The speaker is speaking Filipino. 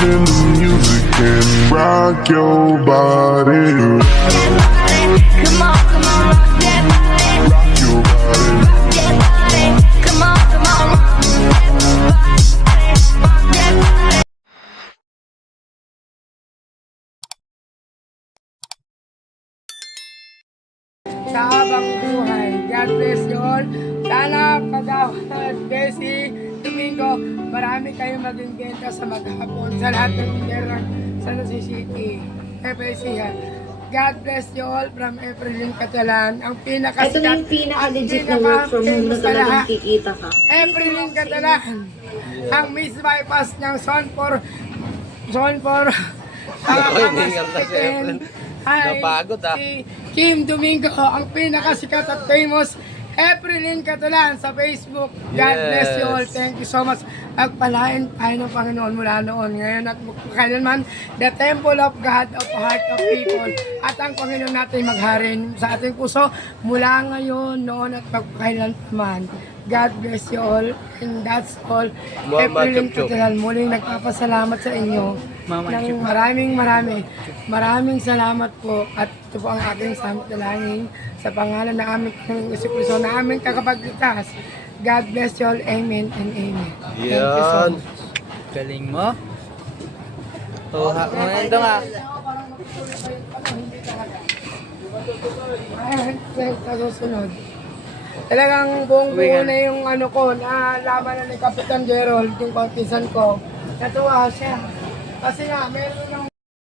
in the music and rock your body. Come on, come on, rock that body. Rock your body. Rock that body. Come on, come on, rock that body. Rock that body. Sa habang buhay. God bless you all. Sana Kagawad, Desi, Domingo, marami kayong maging benta sa maghapon sa lahat ng tindahan sa San Jose City. FAC. God bless you all from Efrelin Catalan. Ang pinakasikat. Ito na yung pinaka-legit na work from home na talagang kikita ka. Efrelin Catalan. Ang Miss Bypass ng Zone 4. Napagod, ah. Si Kim Domingo, ang pinakasikat at famous Efrelin Catalan sa Facebook. God bless you all. Thank you so much. Pagpalain tayo ng Panginoon mula noon. Ngayon at kailanman, the temple of God, of heart of people. At ang Panginoon natin magharin sa ating puso mula ngayon, noon at pagkailanman. God bless you all. And that's all. Efrelin Catalan, muling nagpapasalamat sa inyo. Ng maraming salamat po. At ito po ang aking samot na langin sa pangalan ng aming Panginoong Jesucristo na aming kakapagligtas. God bless you all. Amen and amen. Thank you so Yan. much. Galing mo. Tuha mo na ito nga. Ayan, sa susunod. Talagang buong buo na yung ano ko, naalaman na ni Kapitan Gerald, yung kautisan ko. Natuwa siya. Kasi nga, meron ng